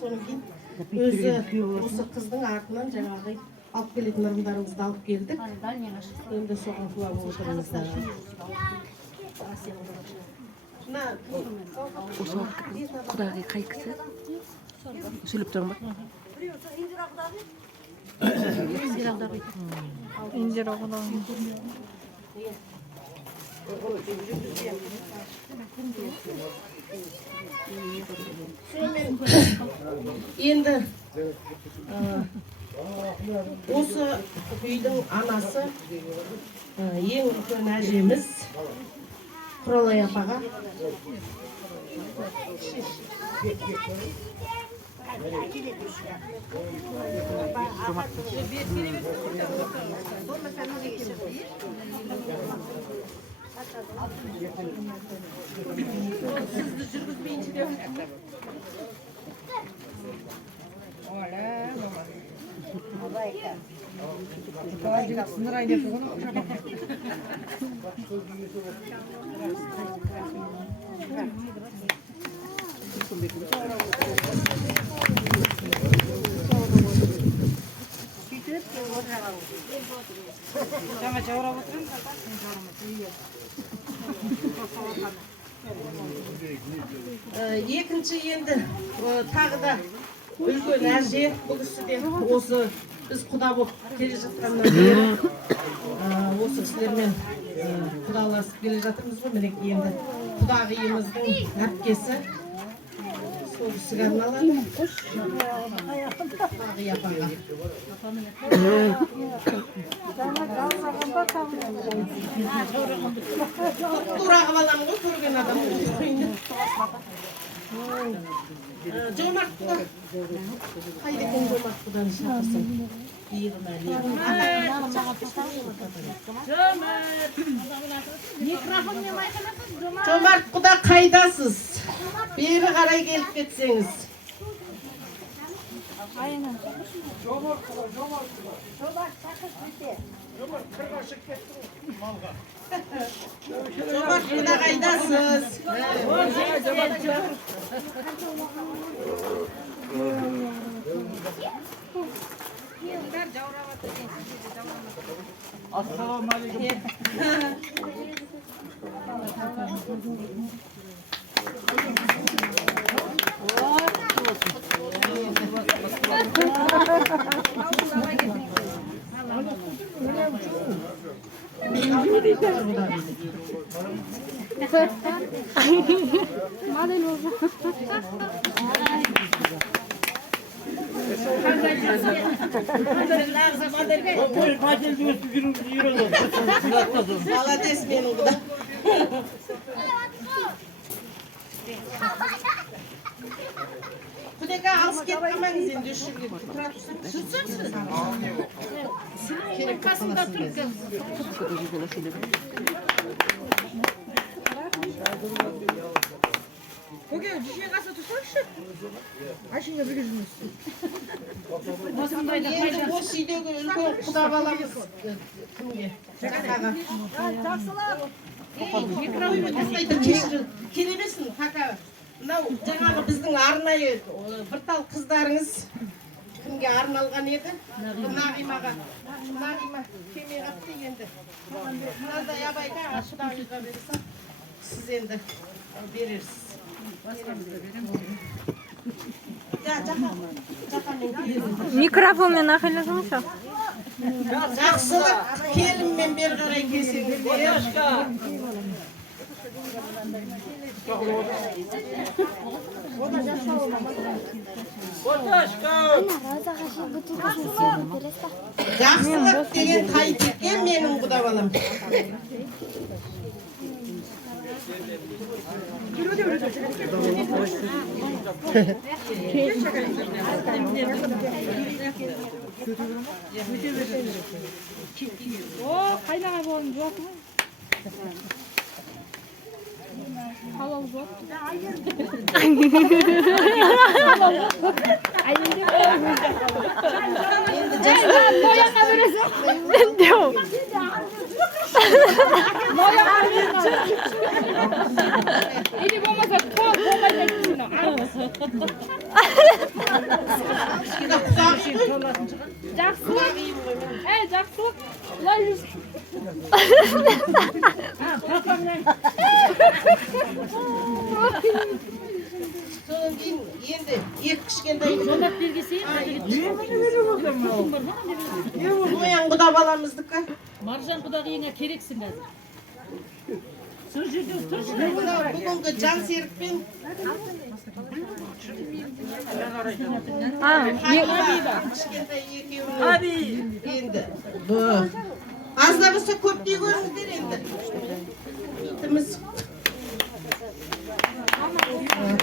Соның кейін өзі осы қыздың артынан жаңағы алып келетін ырымдарымызды алып келдік. Енді соған куә болып отырмыздар. Осы құдағи қай кісі? Сөйлеп тұрмын ба? Индира құдағи. Енді осы үйдің анасы ең үлкен әжеміз Құралай апаға екінші енді тағы да үлкен әже бұл кісі де осы біз құда болып келе жатқаннан бері осы кісілермен құдаласып келе жатырмыз ғой. Мінекей енді құдағиымыздың әпкесі сол кісіге арналады. Құдағи апаға. Турағы балам ғой, көрген адам. Жомарт құда. Қайда екен жомарт құданы шақырсын. Жомарт құда қайдасыз? Бері қарай келіп кетсеңіз. Жомарт құда қайдасыз? Ассалаумағалейкум. Молодец менің құда. Құдеге алыс кетіп қалмаңыз енді үш жерге тұра тұрсаңыз. Керек қасында түркі. Көке, жүзге қаса тұрсаңызшы. Ашыңа бірге жүрміз. Енді осы үйдегі үлкен құда баламыз кімге? Жақаға. Жақсылап. Келе берсін, қақа. Мынау жаңағы біздің арнайы біртал қыздарыңыз кімге арналған еді? Нағимаға. Нағима келмей қапты енді. Мынадай абайға құдағиға берсін. Сіз енді берерсіз. Микрофонмен ақылдасаңызшы. Жақсылық келінмен бері қарай келсеңіздер. Жақсылық деген Тайтеке менің құда балам. Қайнаға болын жуасың ғой. Халал жуас. Бояна бересің. Или болмаса қолайда кетсін. Жақсылық. Жақсылық. Былай жүр. Содан кейін енді екі кішкентай Жолдап бергесейін. ноян құда баламыздікі. Маржан құдағиыңа керексің қазір. Сол жерде тұршы. Мына бүгінгі жан серікпен кішкентай екеуінің енді аз да болса көптей көріңіздер енді итіміз